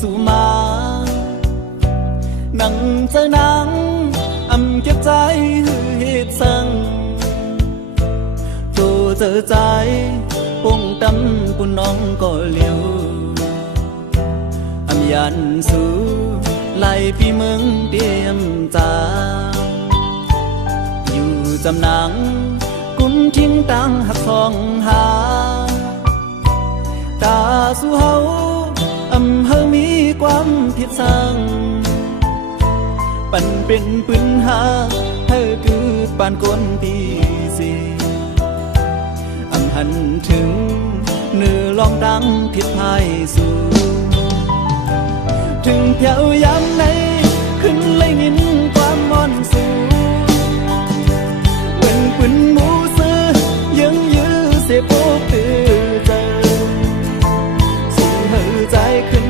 สู่มานั่งเจอนังเก็บใจหือเหตุสั่งตัวเจอใจปุ่งตำปุ่นน้องก็เลี้ยวยันสู่ไล่พี่เมืองเดียมจาอยู่จำนังกุ้นทิ้งตังหักทองหาตาสู่เฮาเฮามีความผิดสั่งปั่นเป็นปืนหาเฮาคือปานคนตีสีหันถึงเนื้อลองดังผิดพายสู่ถึงเพียวยามไหนขึ้นเลยยินความมอนสูเป็นปืนหมูซื้อยังยื้อเสียโป๊กตื่นเจอสู่เหือใจขึ้น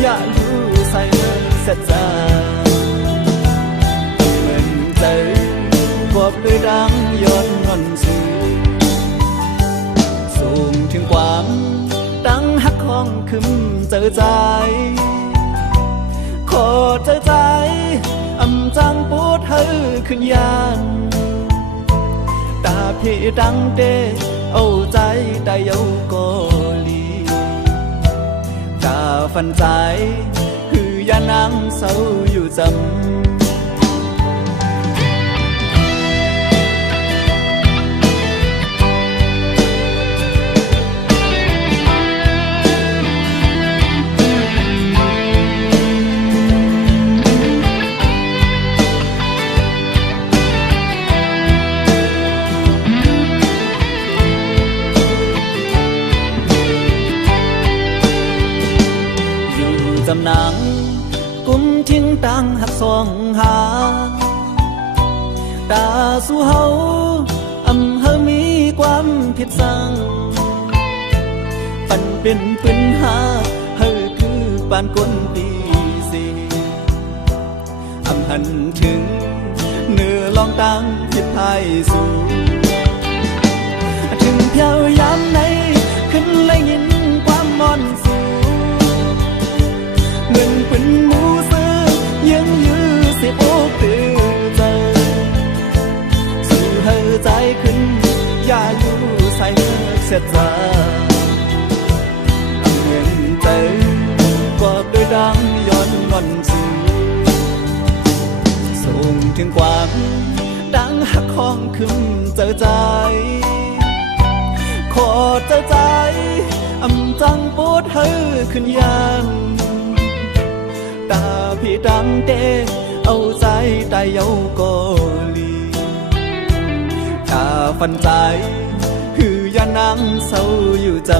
อย่ารู้ใส่เงินเสียใจเหมือนเจอพวกเลยดังย้อนงอนสูสูงถึงความดังหักของขึ้นเจอใจขอเจอใจจังปูดเฮอขึ้นยานตาพี่ดังเดเอาใจได้เยาโกลีตาฟันใจคือยานังเศร้าอยู่จำจำนังกุ้มทิ้งตังหักสองหาตาสู่เฮาเฮามีความผิดสั่งปั่นเป็นปืนหาเฮาคือปานคนตีสีหันถึงเนื้อลองตังผิดพายสู่ถึงเพียวยามไหนขึ้นเลยยินความมอนสูเหมือนปืนหมูซื้อยังยื้อเสียโป๊กตื่นเจอสู่เฮอใจขึ้นอย่าอยู่ใส่เสียใจเหมือนเจอกอดโดยดังย้อนงอนสู่ส่งถึงความดังหักของขึ้นเจอใจขอเจอใจจังปวดเฮอขึ้นยานตาพี่ดังเดเอาใจได้เยาโกลีตาฟันใจคือยานังเศร้าอยู่จ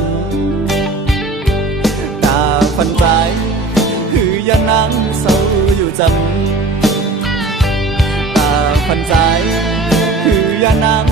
ำตาฟันใจคือยานังเศร้าอยู่จำตาฟันใจคือยานัง